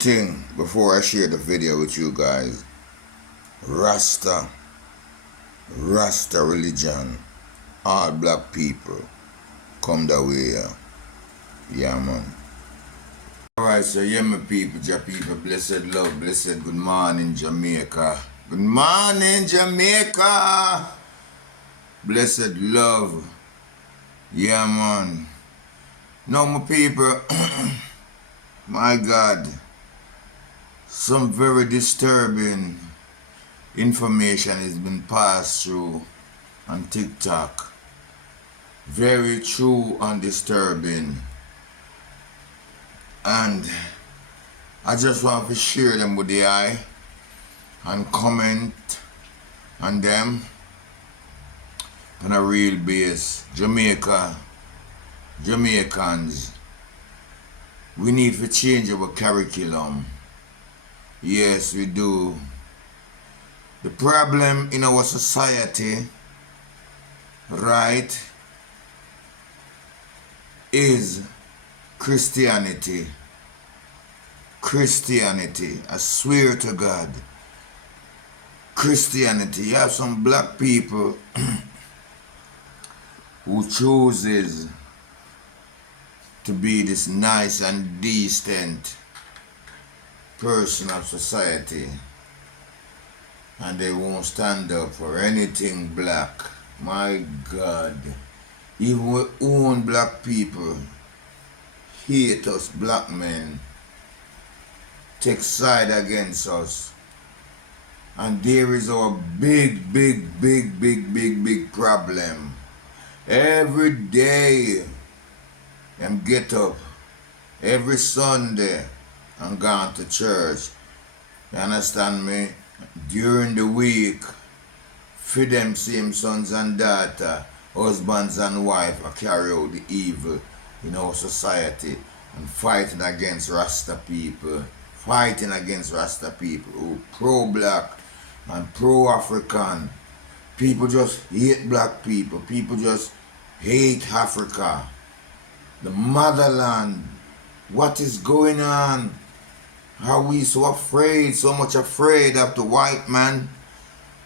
Thing before I share the video with you guys, Rasta religion, all black people come that way. Yeah, man. Alright, so yeah, my people, blessed love, blessed good morning, Jamaica. Good morning, Jamaica. Blessed love. Yeah, man. Now, my people, my God, some very disturbing information has been passed through on TikTok. Very true and disturbing. And I just want to share them with the eye and comment on them on a real base. Jamaicans, we need to change our curriculum. Yes, we do. The problem in our society, right, is Christianity. Christianity, I swear to God. Christianity. You have some black people who chooses to be this nice and decent person of society, and they won't stand up for anything black. My God. Even our own black people hate us black men, take side against us. And there is our big problem. Every day, them get up, every Sunday, and gone to church. You understand me? During the week, for them same sons and daughters, husbands and wife, are carry out the evil in our society and fighting against Rasta people. Fighting against Rasta people who pro-black and pro-African. People just hate black people. People just hate Africa. The motherland. What is going on? How we so afraid, so much afraid of the white man?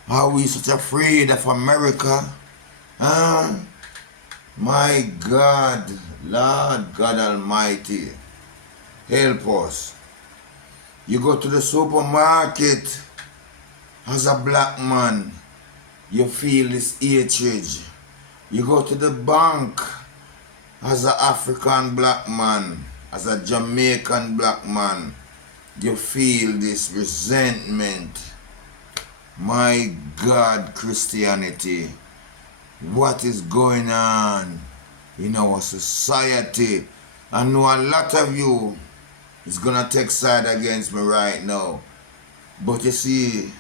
How we such afraid of America? Huh? My God, Lord God Almighty, help us. You go to the supermarket as a black man, you feel this hatred. You go to the bank as an African black man, as a Jamaican black man, you feel this resentment. My God, Christianity, what is going on in our society? I know a lot of you is gonna take side against me right now. But you see,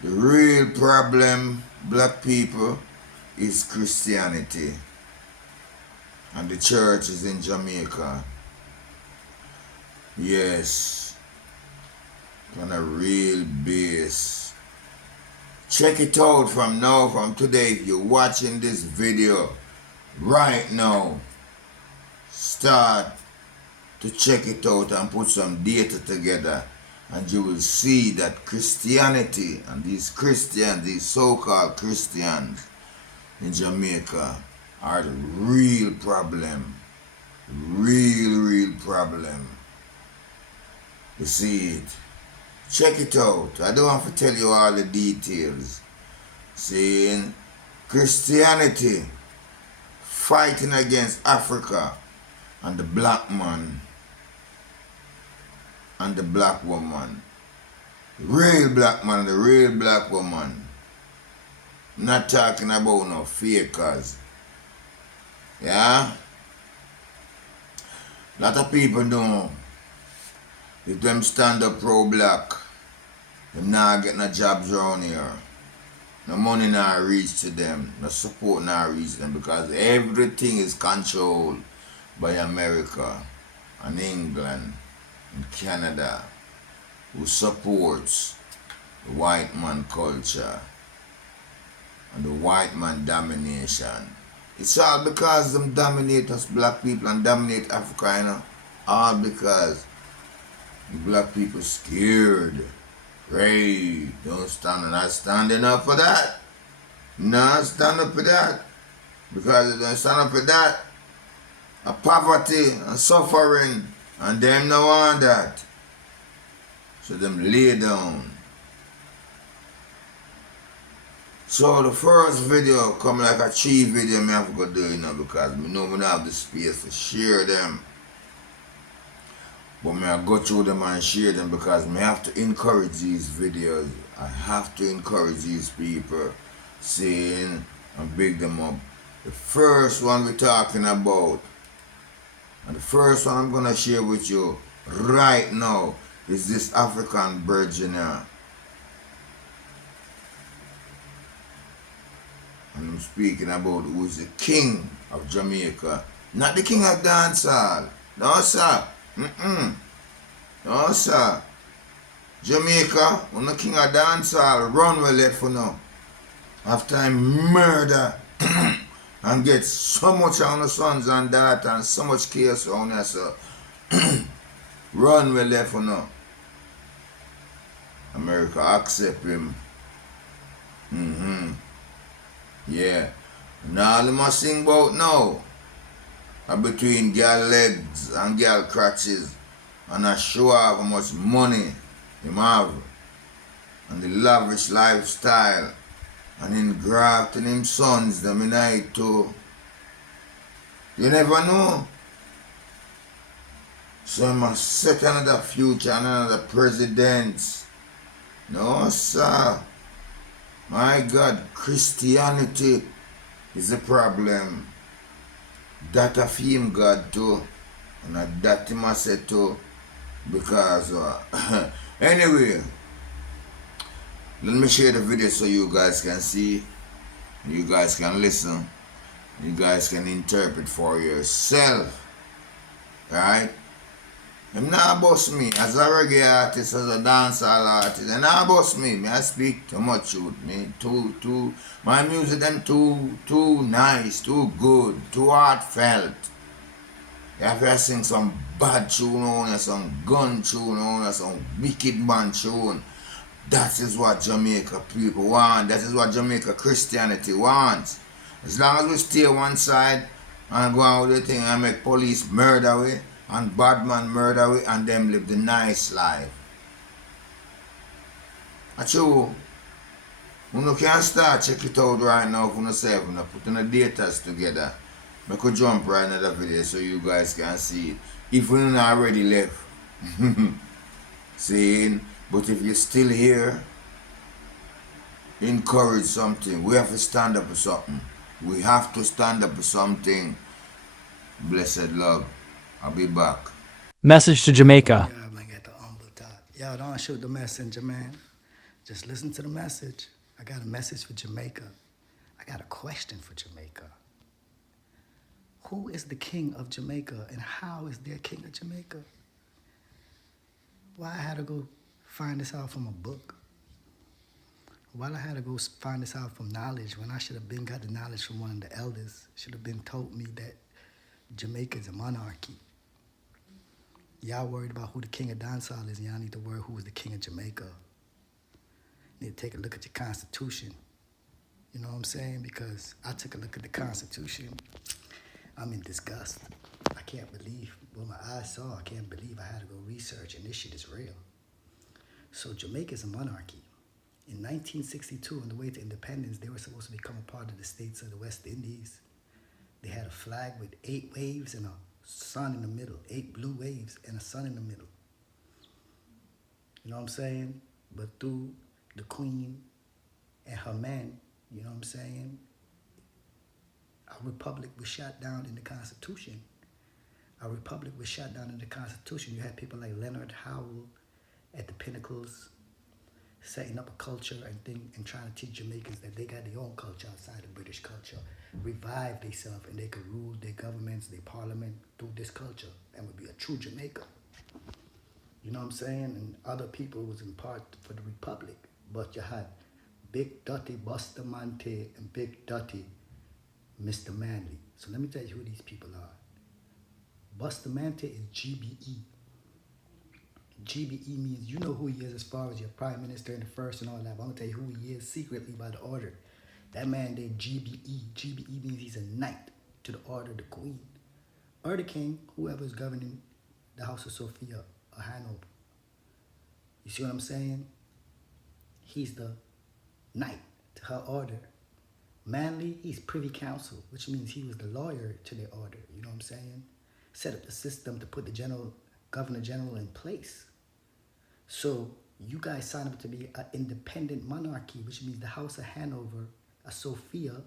the real problem, black people, is Christianity. And the church is in Jamaica. Yes. On a real base. Check it out from now, from today. If you're watching this video right now, start to check it out and put some data together, and you will see that Christianity and these Christians, these so-called Christians in Jamaica, are the real problem. Real problem. You see it. Check it out. I don't have to tell you all the details. Saying Christianity fighting against Africa and the black man and the black woman. Real black man and the real black woman. Not talking about no fakers. Yeah? A lot of people know if them stand up pro-black, them not get no jobs around here. No money not reach to them. No support not reach them, because everything is controlled by America and England and Canada, who supports the white man culture and the white man domination. It's all because them dominate us black people and dominate Africa, you know. All because Black people scared. Right. Don't stand, not standing up for that. Not stand up for that. Because if they don't stand up for that, a poverty and suffering, and them no want that. So them lay down. So the first video come like a cheap video me have to go do, because me know me don't have the space to share them. But me I go through them and share them because me have to encourage these videos. I have to encourage these people, saying and big them up. The first one we're talking about, and the first one I'm gonna share with you right now is this African virgin here. And I'm speaking about who is the king of Jamaica. Not the king of dancehall. No, sir. No, sir. Jamaica, when the king of dancehall run well left for now. After I murder and get so much on the sons and daughters and so much chaos on there, so run well left for now. America accept him. Yeah. Now all them a sing about now are between girl legs and girl crotches, and I show off how much money him have and the lavish lifestyle and in grafting him sons them in it too. You never know. So he must set another future and another president. No, sir. My God, Christianity is the problem. That of him God too. And that him I said too. Because, anyway, let me share the video so you guys can see. You guys can listen. You guys can interpret for yourself. Right? Him not boss me as a reggae artist, as a dancehall artist. And not boss me. Me I speak too much truth. Me too my music them too nice, too good, too heartfelt. You have to sing some bad tune on, some gun tune on, some wicked man tune. That is what Jamaica people want. That is what Jamaica Christianity wants. As long as we stay one side and go on with the thing and make police murder we and bad man murder we and them live the nice life. Achoo, you can start check it out right now for yourself and put in the data together. I could jump right in the video so you guys can see it. If you're not already left. Saying, but if you're still here, encourage something. We have to stand up for something. We have to stand up for something. Blessed love. I'll be back. Message to Jamaica. Y'all don't shoot the messenger, man. Just listen to the message. I got a message for Jamaica. I got a question for Jamaica. Who is the king of Jamaica and how is there king of Jamaica? Why I had to go find this out from a book? Why I had to go find this out from knowledge when I should have been got the knowledge from one of the elders? Should have been told me that Jamaica is a monarchy. Y'all worried about who the king of dancehall is, and y'all need to worry who is the king of Jamaica. You need to take a look at your constitution. You know what I'm saying? Because I took a look at the constitution. I'm in disgust. I can't believe what my eyes saw. I can't believe I had to go research, and this shit is real. So Jamaica is a monarchy. In 1962, on the way to independence, they were supposed to become a part of the states of the West Indies. They had a flag with 8 waves and a sun in the middle, 8 blue waves and a sun in the middle. You know what I'm saying? But through the queen and her men, you know what I'm saying, our republic was shot down in the Constitution. Our republic was shot down in the Constitution. You had people like Leonard Howell at the pinnacles, setting up a culture and trying to teach Jamaicans that they got their own culture outside of British culture, revive themselves, and they could rule their governments, their parliament through this culture, and would be a true Jamaica. You know what I'm saying? And other people was in part for the republic, but you had Big Dutty Bustamante and Big Dutty Mr. Manley. So let me tell you who these people are. Bustamante is GBE. GBE means you know who he is as far as your prime minister and the first and all that. But I'm gonna tell you who he is secretly by the order. That man named GBE. GBE means he's a knight to the order of the queen or the king, whoever is governing the House of Sophia or Hanover. You see what I'm saying? He's the knight to her order. Manly, he's privy council, which means he was the lawyer to their order. You know what I'm saying? Set up the system to put the governor general in place. So you guys sign up to be an independent monarchy, which means the House of Hanover, Sophia,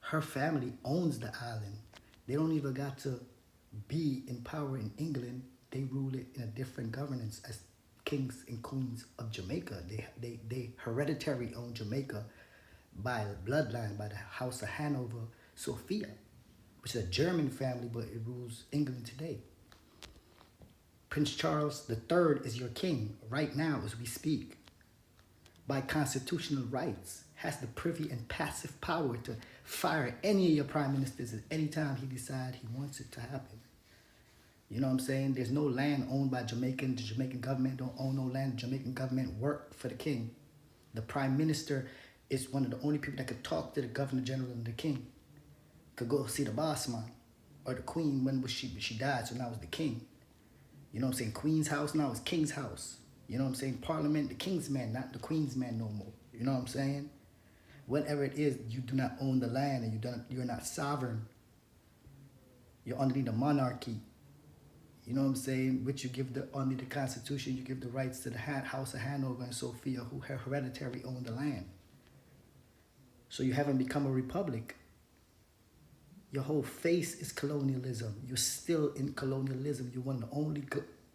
her family owns the island. They don't even got to be in power in England. They rule it in a different governance as kings and queens of Jamaica. They hereditary own Jamaica by bloodline, by the House of Hanover, Sophia, which is a German family, but it rules England today. Prince Charles III is your king right now as we speak. By constitutional rights, has the privy and passive power to fire any of your prime ministers at any time he decides he wants it to happen. You know what I'm saying? There's no land owned by Jamaican. The Jamaican government don't own no land. The Jamaican government work for the king. The prime minister is one of the only people that could talk to the governor general and the king. Could go see the boss man or the queen when she died, so now it's the king. You know what I'm saying? Queen's house now is king's house. You know what I'm saying? Parliament, the king's man, not the queen's man no more. You know what I'm saying? Whatever it is, you do not own the land and you're not sovereign. You're underneath the monarchy. You know what I'm saying? Which you give under the Constitution, you give the rights to the House of Hanover and Sophia, who hereditary own the land. So you haven't become a republic. Your whole face is colonialism. You're still in colonialism. You're one of the only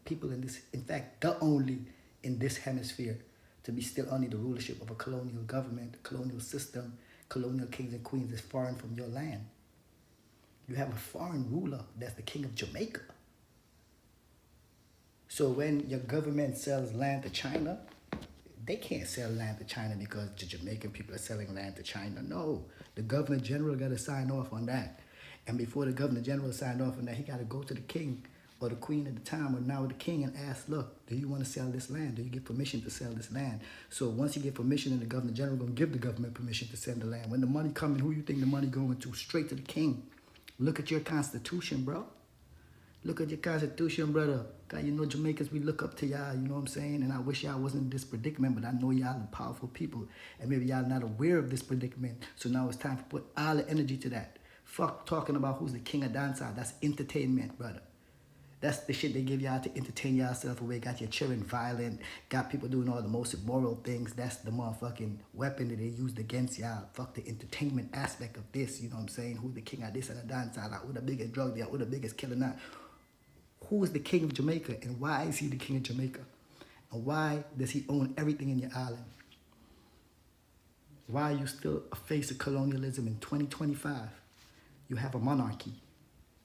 people in this, in fact, the only in this hemisphere to be still under the rulership of a colonial government, colonial system, colonial kings and queens that's foreign from your land. You have a foreign ruler that's the king of Jamaica. So when your government sells land to China, they can't sell land to China because the Jamaican people are selling land to China. No, the governor general got to sign off on that. And before the governor general signed off on that, he got to go to the king or the queen at the time, or now the king, and ask, look, do you want to sell this land? Do you get permission to sell this land? So once you get permission, and the governor general going to give the government permission to sell the land. When the money coming, who you think the money going to? Straight to the king. Look at your constitution, bro. Look at your constitution, brother. God, you know, Jamaicans, we look up to y'all, you know what I'm saying? And I wish y'all wasn't in this predicament, but I know y'all are powerful people. And maybe y'all not aware of this predicament. So now it's time to put all the energy to that. Fuck talking about who's the king of dancehall. That's entertainment, brother. That's the shit they give y'all to entertain yourself away. Got your children violent. Got people doing all the most immoral things. That's the motherfucking weapon that they used against y'all. Fuck the entertainment aspect of this. You know what I'm saying? Who's the king of this and the dancehall? Who the biggest drug dealer? Who the biggest killer now? Who is the king of Jamaica, and why is he the king of Jamaica? And why does he own everything in your island? Why are you still a face of colonialism in 2025? You have a monarchy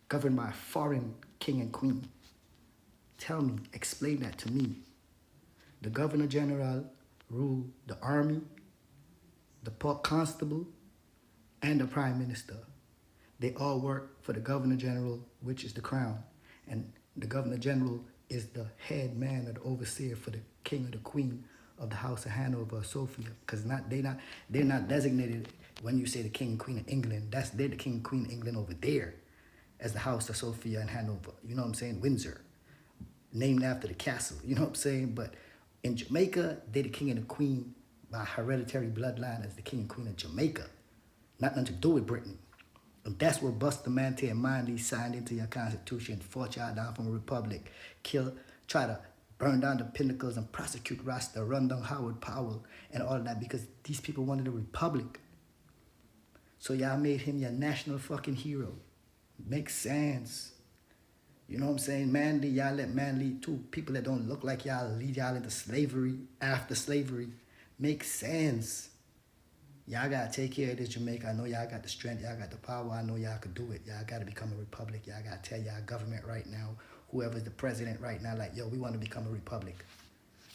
governed by a foreign king and queen. Tell me, explain that to me. The governor general rule the army, the constable, and the prime minister. They all work for the governor general, which is the crown. And the governor general is the head man or the overseer for the king or the queen of the House of Hanover or Sophia, because they're not designated when you say the king and queen of England. They're the king and queen of England over there as the House of Sophia and Hanover. You know what I'm saying? Windsor, named after the castle. You know what I'm saying? But in Jamaica, they're the king and the queen by hereditary bloodline as the king and queen of Jamaica. Nothing to do with Britain. And that's what Bustamante and Manley signed into your constitution, fought y'all down from a republic, try to burn down the pinnacles and prosecute Rasta, run down Howard Powell and all that because these people wanted a republic. So y'all made him your national fucking hero. Makes sense. You know what I'm saying? Manley, y'all let Manley too. People that don't look like y'all lead y'all into slavery, after slavery. Makes sense. Y'all gotta take care of this Jamaica. I know y'all got the strength, y'all got the power. I know y'all could do it. Y'all gotta become a republic. Y'all gotta tell y'all government right now, whoever's the president right now, like, yo, we wanna become a republic.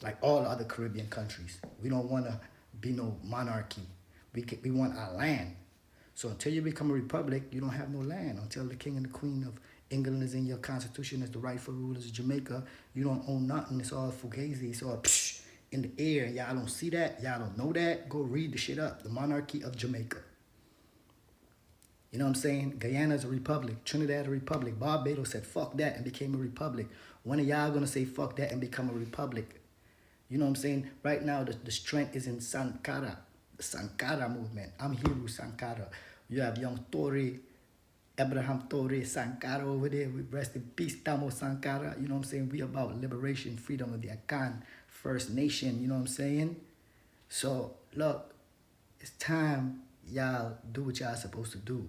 Like all other Caribbean countries. We don't wanna be no monarchy. We want our land. So until you become a republic, you don't have no land. Until the king and the queen of England is in your constitution as the rightful rulers of Jamaica. You don't own nothing. It's all fugazi. It's all psh, in the air. Y'all don't see that. Y'all don't know that. Go read the shit up. The monarchy of Jamaica. You know what I'm saying? Guyana's a republic. Trinidad a republic. Barbados said fuck that and became a republic. When are y'all gonna say fuck that and become a republic? You know what I'm saying? Right now, the strength is in Sankara, the Sankara movement. I'm Hiru Sankara. You have young Tory, Abraham Tory Sankara over there. We rest in peace, Tamo Sankara. You know what I'm saying? We about liberation, freedom of the Akan First Nation. You know what I'm saying? So, look, it's time y'all do what y'all supposed to do.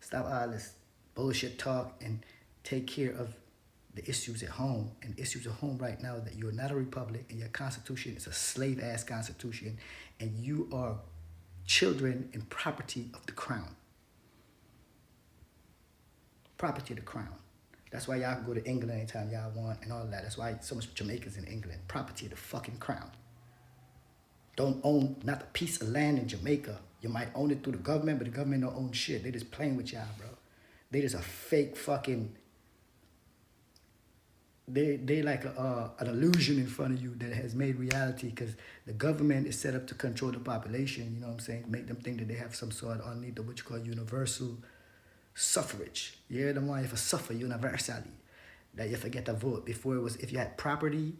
Stop all this bullshit talk and take care of the issues at home. And issues at home right now that you're not a republic and your constitution is a slave-ass constitution and you are children and property of the crown. Property of the crown. That's why y'all can go to England anytime y'all want and all that. That's why so much Jamaicans in England. Property of the fucking crown. Don't own not a piece of land in Jamaica. You might own it through the government, but the government don't own shit. They just playing with y'all, bro. They just a fake fucking. They like an illusion in front of you that has made reality because the government is set up to control the population. You know what I'm saying? Make them think that they have some sort of need what you call universal suffrage. You hear them why if you suffer universally, that you forget to vote. Before it was if you had property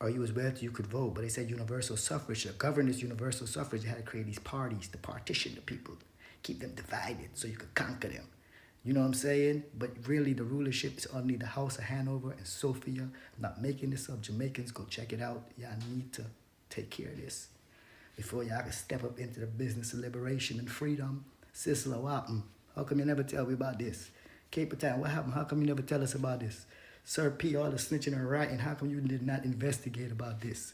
or you was wealthy, you could vote. But they said universal suffrage. To govern this universal suffrage, they had to create these parties to partition the people, keep them divided so you could conquer them. You know what I'm saying? But really, the rulership is only the House of Hanover and Sophia. I'm not making this up. Jamaicans, go check it out. Y'all need to take care of this before y'all can step up into the business of liberation and freedom. Sisla Wapping, how come you never tell me about this? Cape Town, what happened? How come you never tell us about this? Sir P, all the snitching and writing, how come you did not investigate about this?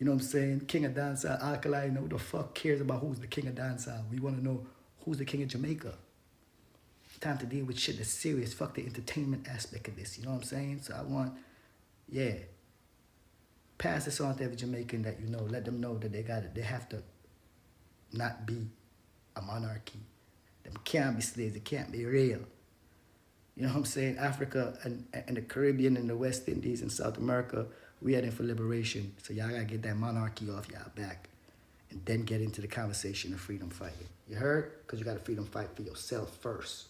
You know what I'm saying? King of Dancehall, Alkali, who the fuck cares about who's the king of Dancehall? We want to know who's the king of Jamaica. Time to deal with shit that's serious. Fuck the entertainment aspect of this. You know what I'm saying? So I want, yeah, pass this on to every Jamaican that you know. Let them know that they got it. They have to not be a monarchy. Them can't be slaves. They can't be real. You know what I'm saying? Africa and the Caribbean and the West Indies and South America, we heading for liberation. So y'all gotta get that monarchy off y'all back and then get into the conversation of freedom fighting. You heard? Because you gotta freedom fight for yourself first.